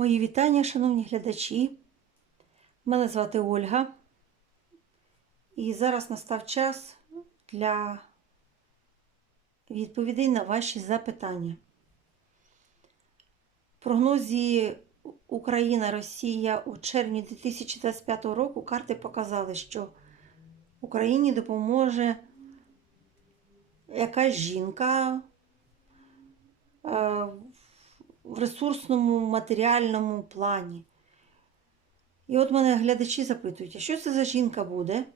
Мої вітання, шановні глядачі. Мене звати Ольга. І зараз настав час для відповідей на ваші запитання. В прогнозі Україна-Росія у червні 2025 року карти показали, що Україні допоможе якась жінка е, в ресурсному матеріальному плані. І от мене глядачі запитують, а що це за жінка буде?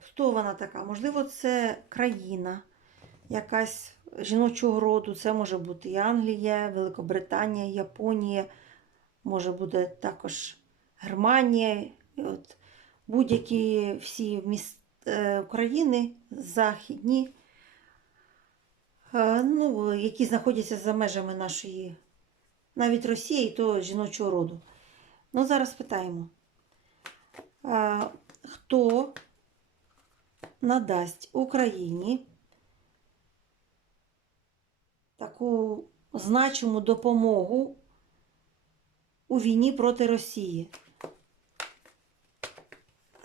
Хто вона така? Можливо, це країна, якась жіночого роду. Це може бути і Англія, Великобританія, Японія, може бути також Германія. Будь-які всі міст е, України, західні, ну, які знаходяться за межами нашої, навіть Росії, то жіночого роду. Ну, зараз питаємо, хто надасть Україні таку значиму допомогу у війні проти Росії?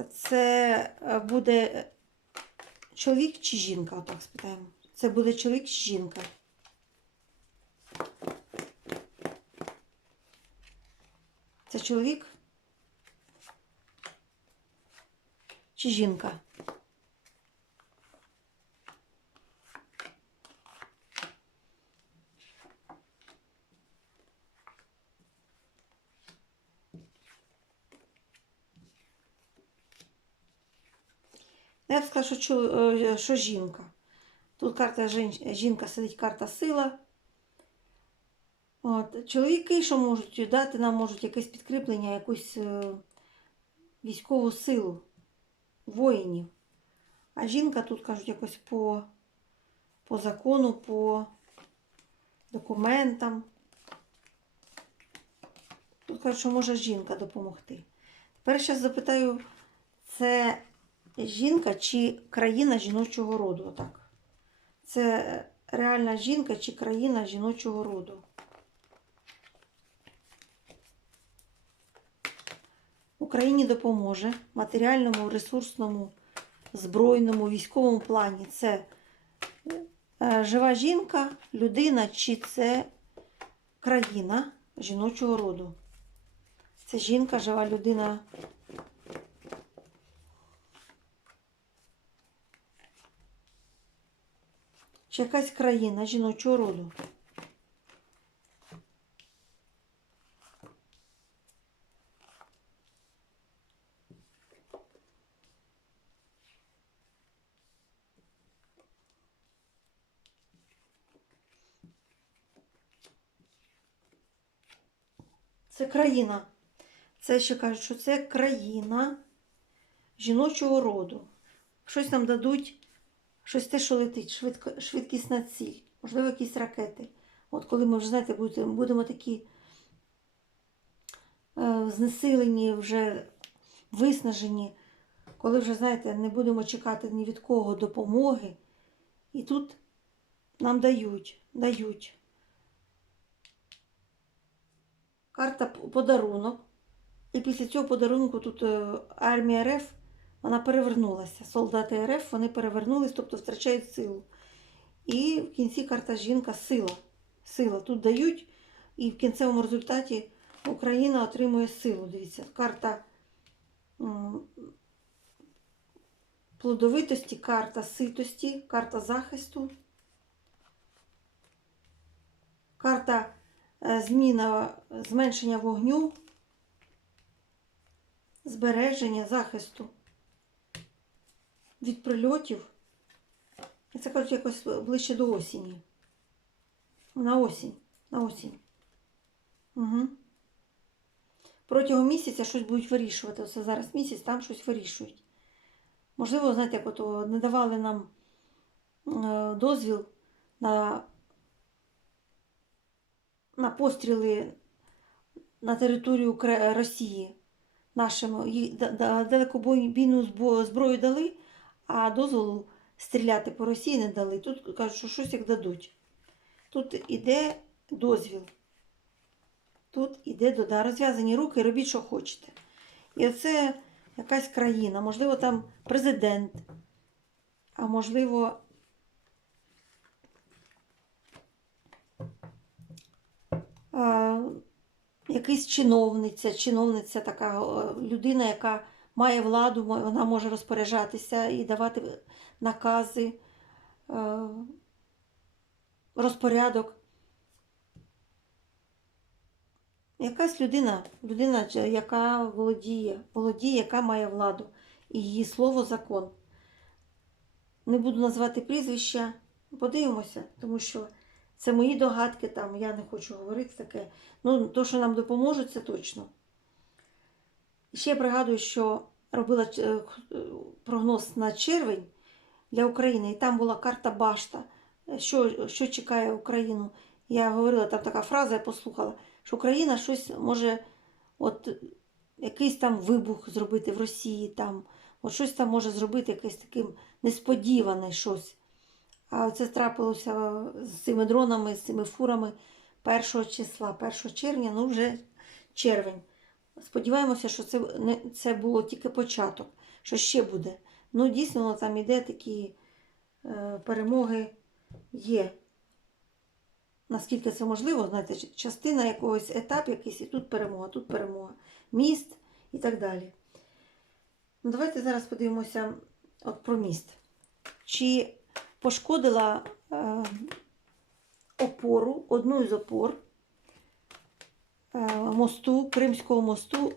Це е, буде чоловік чи жінка? Отак спитаємо. Це буде чоловік чи жінка? Це чоловік? Чи жінка? Я б сказала, що, е, що жінка. Тут карта жін- жінка сидить, карта сила. От. Чоловіки, що можуть дати, нам можуть якесь підкріплення, якусь е, військову силу воїнів. А жінка тут кажуть якось по, по закону, по документам. Тут кажуть, що може жінка допомогти. Тепер зараз запитаю, це жінка чи країна жіночого роду? Отак. Це реальна жінка чи країна жіночого роду? Україні допоможе матеріальному, ресурсному, збройному, військовому плані. Це е, жива жінка, людина чи це країна жіночого роду. Це жінка, жива людина. Чи якась країна жіночого роду. Це країна. Це ще кажуть, що це країна жіночого роду. Щось нам дадуть, щось те, що летить, швидко, швидкісна ціль, можливо, якісь ракети. От коли ми вже, знаєте, будемо, будемо такі е, знесилені, вже виснажені, коли вже, знаєте, не будемо чекати ні від кого допомоги. І тут нам дають, дають. карта подарунок. І після цього подарунку тут е, армія РФ вона перевернулася. Солдати РФ вони перевернулись, тобто втрачають силу. І в кінці карта жінка сила. Сила. Тут дають, і в кінцевому результаті Україна отримує силу. Дивіться, карта плодовитості, карта ситості, карта захисту, карта е, зміна, зменшення вогню, збереження, захисту від прильотів. Це кажуть якось ближче до осені. На осінь. На осінь. Угу. Протягом місяця щось будуть вирішувати. Оце зараз місяць, там щось вирішують. Можливо, знаєте, як ото не давали нам е, дозвіл на на постріли на територію Росії нашому. Да- далекобійну зброю дали, а дозволу стріляти по Росії не дали. Тут кажуть, що щось як дадуть. Тут іде дозвіл. тут іде дода. Розв'язані руки, робіть, що хочете. І оце якась країна, можливо, там президент, а можливо. А, якийсь чиновниця, чиновниця така людина, яка має владу, вона може розпоряджатися і давати накази, е, розпорядок. Якась людина, людина, яка володіє, володіє, яка має владу, і її слово закон. Не буду називати прізвища, подивимося, тому що це мої догадки, там я не хочу говорити таке. Ну, то, що нам допоможуть, це точно. Ще я пригадую, що робила е, е, прогноз на червень для України, і там була карта Башта. Е, Що, що чекає Україну? Я говорила, там така фраза, я послухала, що Україна щось може, от якийсь там вибух зробити в Росії, там, от щось там може зробити, якесь таким несподіване щось. А це трапилося з цими дронами, з цими фурами 1 числа, 1 червня, ну вже червень. Сподіваємося, що це, не, це було тільки початок, що ще буде. Ну, дійсно, там іде такі е, перемоги є. Наскільки це можливо, знаєте, частина якогось етап якийсь, і тут перемога, тут перемога, міст і так далі. Ну, давайте зараз подивимося от про міст. Чи пошкодила е, опору, одну із опор мосту, Кримського мосту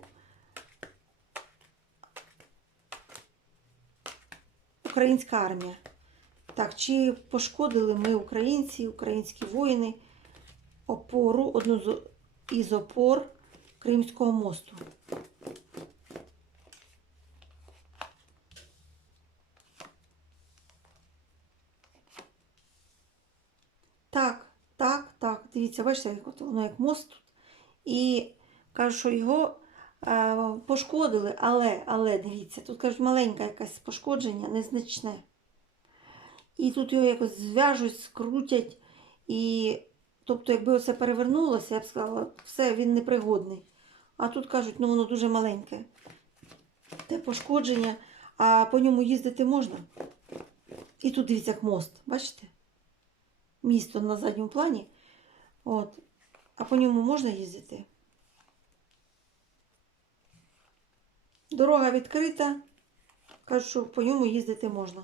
українська армія. Так, чи пошкодили ми українці, українські воїни опору, одну із опор Кримського мосту? Так, так, так. Дивіться, бачите, воно як мост. І кажуть, що його е, пошкодили, але, але дивіться, тут кажуть, маленьке якесь пошкодження, незначне. І тут його якось зв'яжуть, скрутять. І, тобто, якби оце перевернулося, я б сказала, все, він непригодний. А тут кажуть, ну воно дуже маленьке. Те пошкодження, а по ньому їздити можна. І тут дивіться, як мост, бачите? Місто на задньому плані. От. А по ньому можна їздити. Дорога відкрита. Кажуть, що по ньому їздити можна.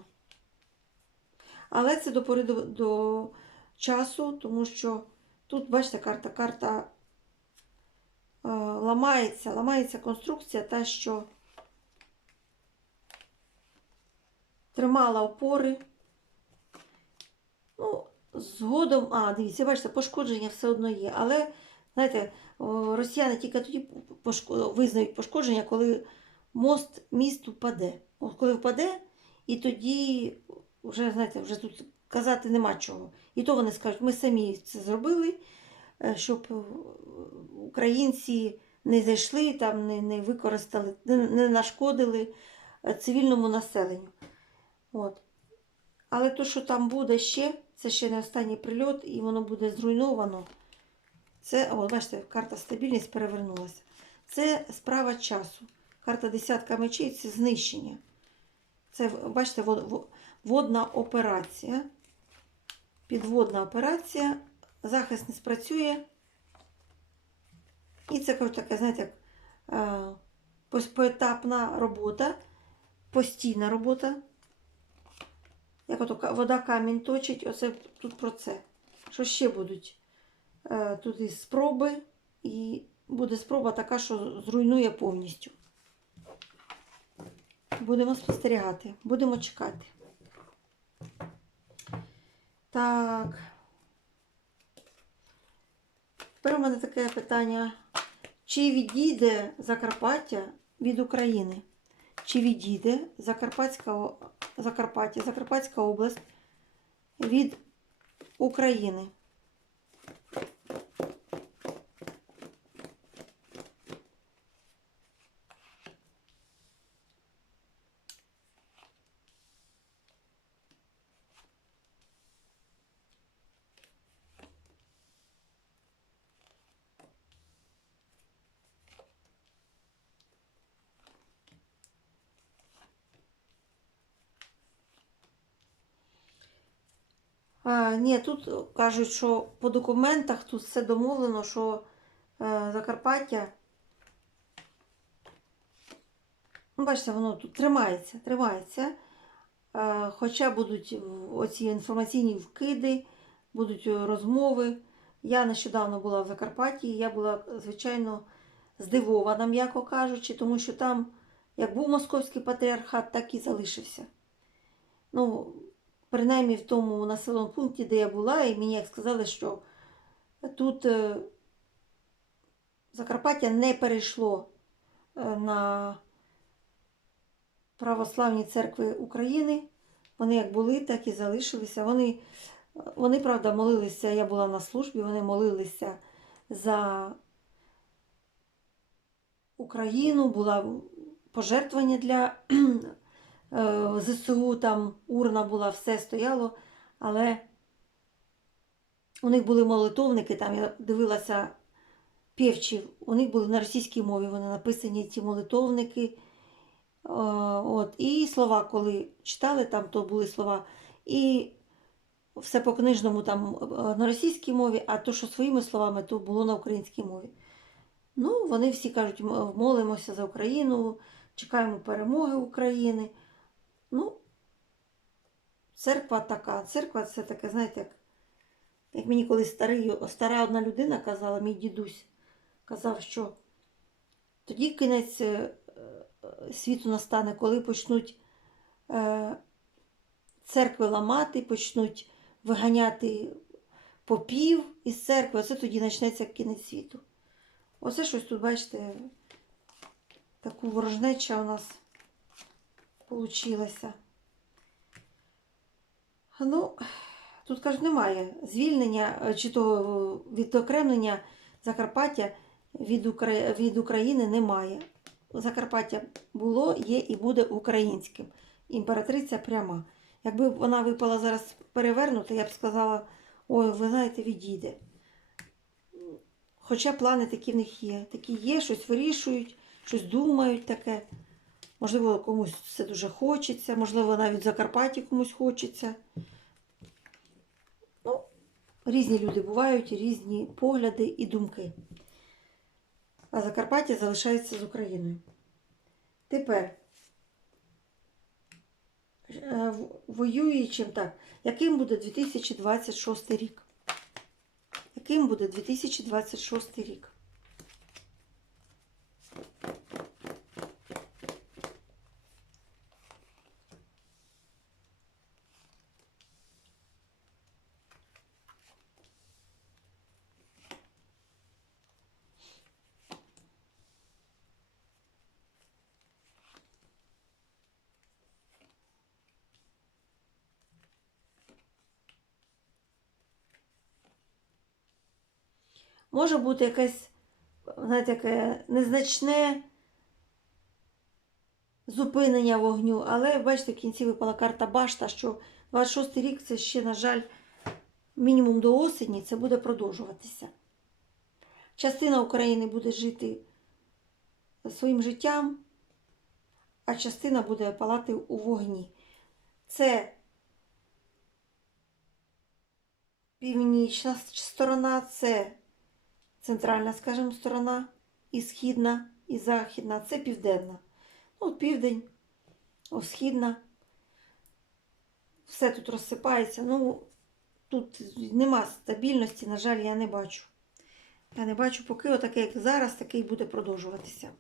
Але це до пори до, до часу, тому що тут, бачите, карта, карта е, ламається, ламається конструкція, та, що тримала опори. Ну, згодом, а, дивіться, бачите, пошкодження все одно є. Але, знаєте, росіяни тільки тоді визнають пошкодження, коли мост міст впаде. Коли впаде, і тоді вже, знаєте, вже тут казати нема чого. І то вони скажуть, ми самі це зробили, е, щоб е, українці не зайшли, там, не, не використали, не, не нашкодили е, цивільному населенню. От. Але то, що там буде ще, це ще не останній прильот, і воно буде зруйновано. Це, о, бачите, карта стабільність перевернулася. Це справа часу. Карта десятка мечей це знищення. Це, бачите, водна операція. Підводна операція. Захист не спрацює. І це таке, знаєте, е, поетапна робота, постійна робота. Як ото вода камінь точить, оце тут про це. Що ще будуть? Е, тут і спроби, і буде спроба така, що зруйнує повністю. Будемо спостерігати, будемо чекати. Так. Тепер у мене таке питання. Чи відійде Закарпаття від України? Чи відійде Закарпатська, Закарпаття, Закарпатська область від України? Ні, тут кажуть, що по документах тут все домовлено, що е, Закарпаття. Ну, бачите, воно тут тримається, тримається. Е, хоча будуть оці інформаційні вкиди, будуть е, розмови. Я нещодавно була в Закарпатті, я була, звичайно, здивована, м'яко кажучи, тому що там, як був московський патріархат, так і залишився. Ну, принаймні в тому населеному пункті, де я була, і мені як сказали, що тут е, Закарпаття не перейшло е, на православні церкви України. Вони як були, так і залишилися. Вони, вони, правда, молилися, я була на службі, вони молилися за Україну, була пожертвування для е, ЗСУ, там урна була, все стояло, але у них були молитовники, там я дивилася півчів, у них були на російській мові, вони написані ці молитовники. Е, От, і слова, коли читали, там то були слова. І все по книжному там е, на російській мові, а то, що своїми словами, то було на українській мові. Ну, вони всі кажуть, «М- молимося за Україну, чекаємо перемоги України. Ну, церква така. Церква це таке, знаєте, як, як мені колись старий, стара одна людина казала, мій дідусь казав, що тоді кінець е, світу настане, коли почнуть е, церкви ламати, почнуть виганяти попів із церкви, оце тоді почнеться кінець світу. Оце щось тут, бачите, таку ворожнеча у нас получилася. Ну, тут кажуть, немає звільнення е, чи то відокремлення Закарпаття від, Укра... від України немає. Закарпаття було, є і буде українським. Імператриця пряма. Якби вона випала зараз перевернута, я б сказала, ой, ви знаєте, відійде. Хоча плани такі в них є. Такі є, щось вирішують, щось думають таке. Можливо, комусь це дуже хочеться, можливо, навіть в Закарпатті комусь хочеться. Ну, різні люди бувають, різні погляди і думки. А Закарпаття залишається з Україною. Тепер, е, воюючим так, яким буде 2026 рік? Яким буде 2026 рік? Може бути якесь, знаєте, яке незначне зупинення вогню, але бачите, в кінці випала карта Башта, що 26 рік це ще, на жаль, мінімум до осені, це буде продовжуватися. Частина України буде жити своїм життям, а частина буде палати у вогні. Це північна сторона, це центральна, скажімо, сторона, і східна, і західна, це південна. Ну, південь, східна. Все тут розсипається. Ну, тут нема стабільності, на жаль, я не бачу. Я не бачу, поки отаке, як зараз, таке і буде продовжуватися.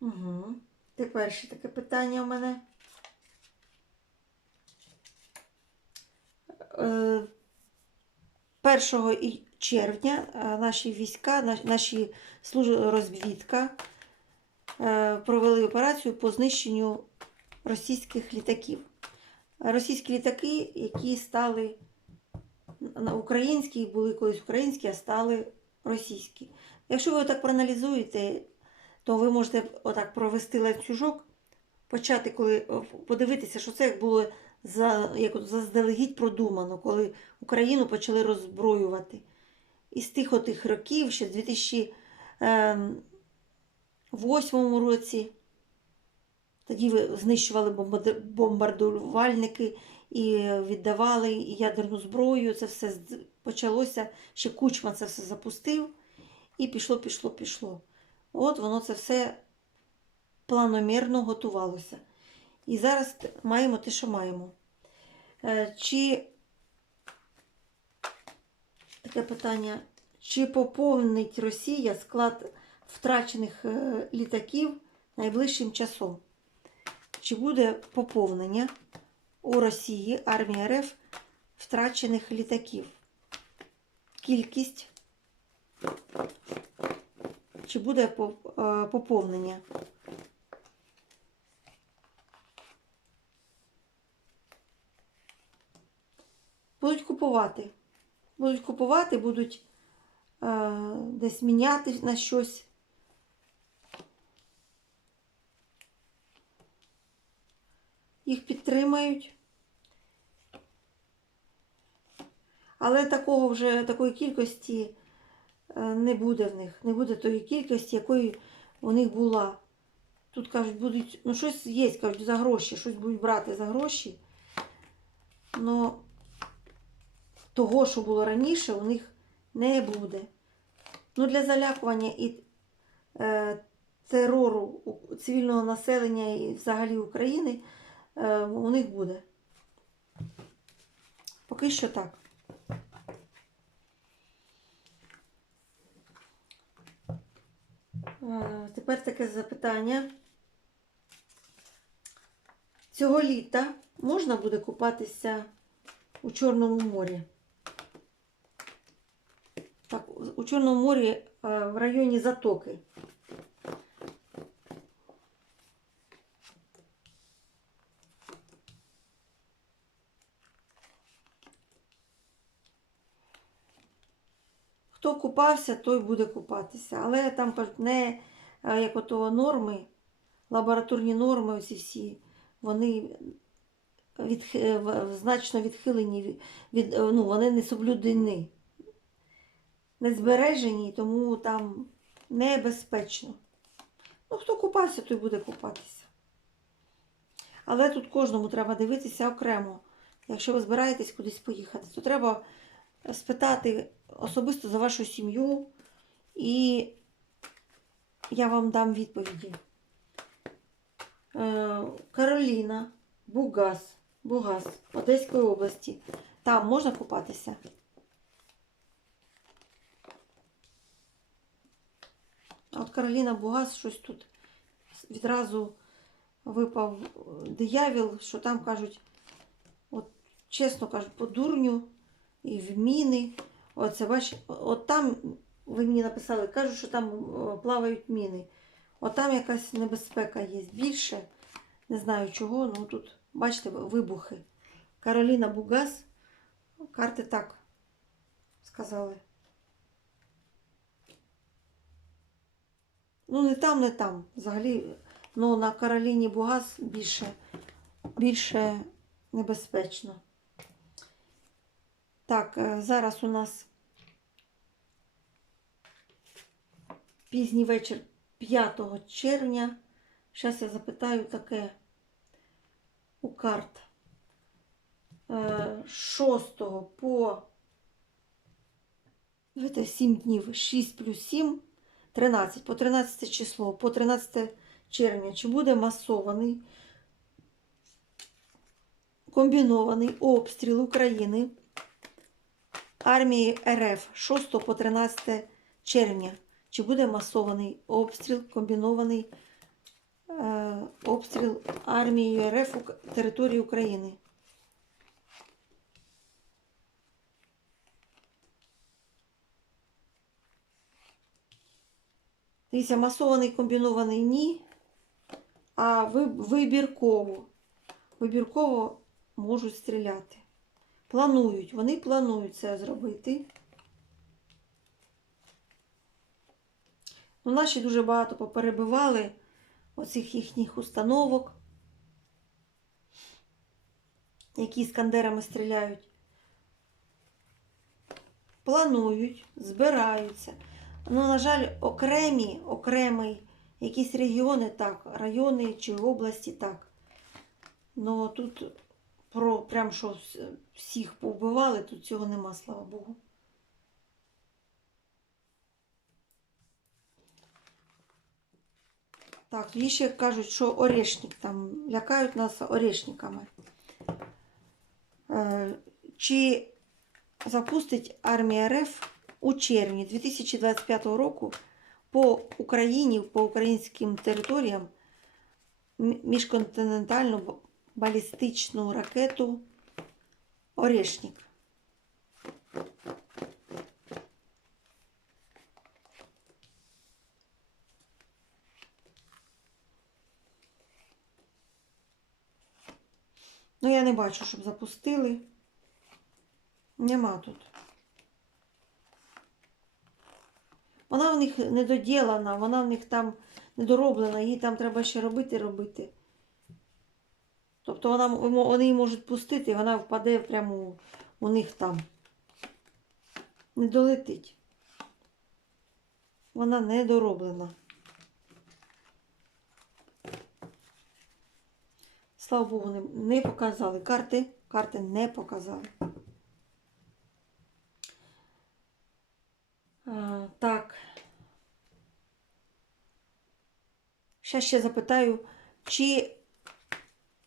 Угу. Тепер ще таке питання у мене. 1 червня е, наші війська, наші служби розвідка е, провели операцію по знищенню російських літаків. Російські літаки, які стали українські, були колись українські, а стали російські. Якщо ви так проаналізуєте, то ви можете отак провести ланцюжок, почати, коли подивитися, що це було за, як заздалегідь продумано, коли Україну почали роззброювати. І з тих отих років, ще в 2008 році, Тоді знищували бомбардувальники і віддавали ядерну зброю. Це все почалося. Ще Кучма це все запустив. І пішло, пішло, пішло. От воно це все планомірно готувалося. І зараз маємо те, що маємо. Е, Чи таке питання, чи поповнить Росія склад втрачених е, літаків найближчим часом? Чи буде поповнення у Росії армії РФ втрачених літаків? Кількість? Чи буде е, поповнення? Будуть купувати. Будуть купувати, будуть е, десь міняти на щось. Їх підтримають. Але такого вже такої кількості е, не буде в них. Не буде тої кількості, якої у них була. Тут кажуть, будуть, ну щось є, кажуть, за гроші, щось будуть брати за гроші. Но того, що було раніше, у них не буде. Ну, для залякування і е, терору цивільного населення і взагалі України е, у них буде. Поки що так. Е, Тепер таке запитання. Цього літа можна буде купатися у Чорному морі? Так, у Чорному морі е, в районі Затоки. Хто купався, той буде купатися. Але там не е, як ото норми, лабораторні норми, оці всі, вони відх... е, значно відхилені від, від е, ну, вони не соблюдені, не збережені, тому там небезпечно. Ну, хто купався, той буде купатися. Але тут кожному треба дивитися окремо. Якщо ви збираєтесь кудись поїхати, то треба спитати особисто за вашу сім'ю, і я вам дам відповіді. Е, Кароліна, Бугас, Бугас, Одеської області. Там можна купатися? А От Кароліна Бугас щось тут відразу випав диявіл, що там кажуть, от чесно кажуть, по дурню і в міни. Оце бач, от там ви мені написали, кажуть, що там е, плавають міни. От там якась небезпека є більше. Не знаю чого, ну тут, бачите, вибухи. Кароліна Бугас, карти так сказали. Ну, не там, не там. Взагалі, ну, на Кароліні Бугас більше, більше небезпечно. Так, е, зараз у нас пізній вечір 5 червня. Зараз я запитаю таке у карт. Е, 6 по давайте 7 днів, 6 плюс 7, 13, по 13 число, по 13 червня. Чи буде масований комбінований обстріл України? армії РФ 6 по 13 червня. Чи буде масований обстріл, комбінований е, обстріл армією РФ у території України? Дивіться, масований комбінований ні, а вибірково. Вибірково можуть стріляти. Планують, вони планують це зробити. Ну, наші дуже багато поперебивали оцих їхніх установок, які іскандерами стріляють. Планують, збираються. Ну, на жаль, окремі, окремий Якісь регіони так, райони чи області так. Ну тут про прям що всіх повбивали, тут цього нема, слава Богу. Так, тоді ще кажуть, що орешник там лякають нас орешниками. Е, Чи запустить армія РФ у червні 2025 року по Україні, по українським територіям міжконтинентальну балістичну ракету Орешник? Ну, я не бачу, щоб запустили. Нема тут. Вона в них недоділана, вона в них там недороблена, їй там треба ще робити робити. Тобто вона, вони її можуть пустити, вона впаде прямо у, них там. Не долетить. Вона недороблена. Слава Богу, не показали. Карти, карти не показали. А, так. Ще ще запитаю, чи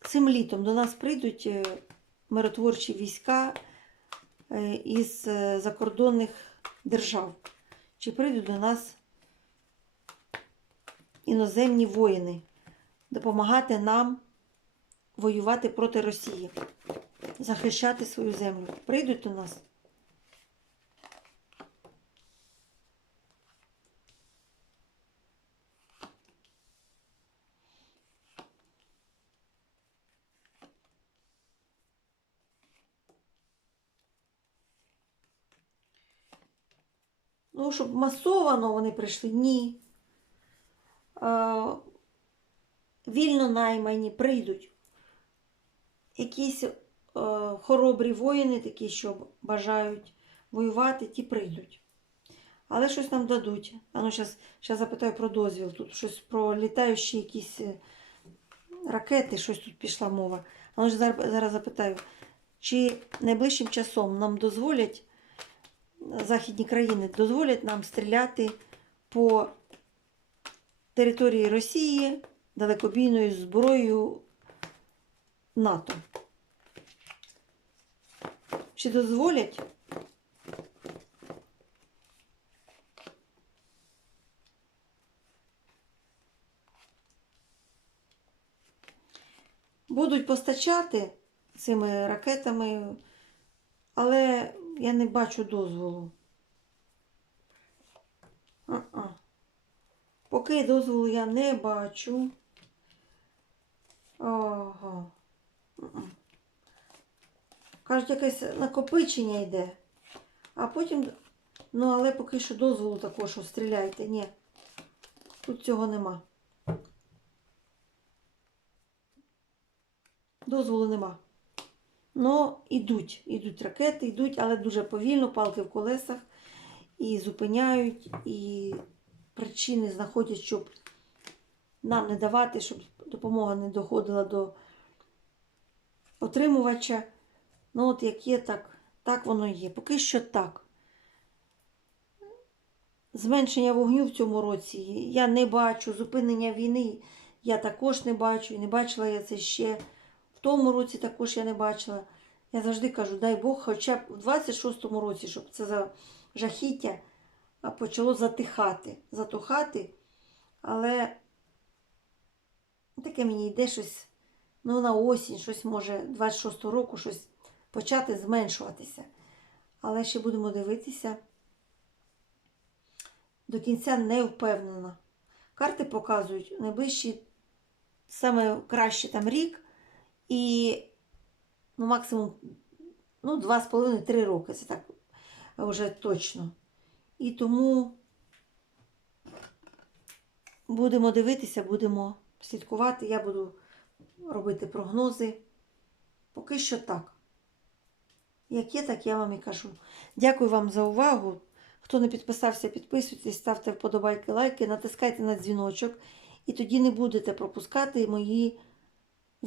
цим літом до нас прийдуть е, миротворчі війська е, із е, закордонних держав? Чи прийдуть до нас іноземні воїни допомагати нам воювати проти Росії, захищати свою землю? Прийдуть до нас? Ну, щоб масовано вони прийшли, ні. Е, вільно наймані прийдуть. Якісь е, хоробрі воїни, такі, що бажають воювати, ті прийдуть. Але щось нам дадуть. А ну, зараз запитаю про дозвіл. Тут щось про літаючі якісь е, ракети, щось тут пішла мова. А ну, зараз, зараз запитаю, чи найближчим часом нам дозволять західні країни дозволять нам стріляти по території Росії далекобійною зброєю НАТО. Чи дозволять? Будуть постачати цими ракетами, але я не бачу дозволу. А-а. Поки дозволу я не бачу. Ага. Кажуть, якесь накопичення йде. А потім. Ну, але поки що дозволу такого, що стріляйте. Ні. Тут цього нема. Дозволу нема. Ну, ідуть, ідуть ракети, йдуть, але дуже повільно, палки в колесах, і зупиняють, і причини знаходять, щоб нам не давати, щоб допомога не доходила до отримувача. Ну, от як є, так, так воно є. Поки що так. Зменшення вогню в цьому році я не бачу, зупинення війни я також не бачу, і не бачила я це ще. В тому році також я не бачила. Я завжди кажу, дай Бог, хоча б в 26-му році, щоб це за жахіття почало затихати, затухати. Але таке мені йде щось, ну на осінь, щось може 26-го року щось почати зменшуватися. Але ще будемо дивитися. До кінця не впевнена. Карти показують найближчі, саме краще там рік і ну, максимум ну, 2,5-3 роки. Це так вже точно. І тому будемо дивитися, будемо слідкувати. Я буду робити прогнози. Поки що так. Як є, так я вам і кажу. Дякую вам за увагу. Хто не підписався, підписуйтесь, ставте вподобайки, лайки, натискайте на дзвіночок, і тоді не будете пропускати мої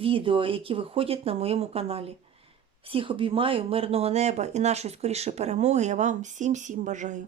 відео, які виходять на моєму каналі. Всіх обіймаю, мирного неба і нашої скорішої перемоги. Я вам всім всім бажаю.